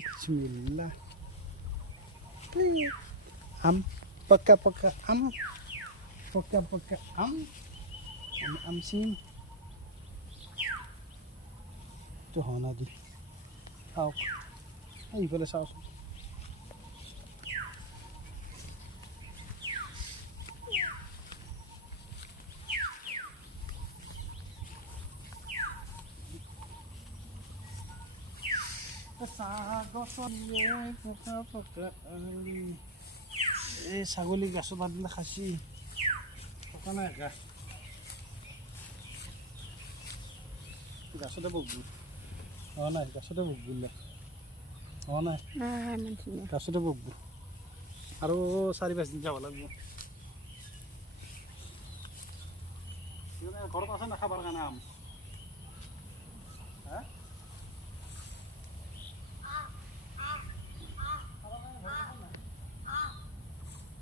Bismillah. Am, pagka am, pagka am sim. Ito hana di. Aw. Ay pala sa aso. ছাগলী গাছৰ পাতবিলাক খাচি পকা নাই গা গাছতে বগবুল নাই গাছতে বগবুল নাই গাছতে বগবুল আৰু 4-5 দিন যাব লাগিব ঘৰত আছে নাখাবাৰ কাৰণে আম হা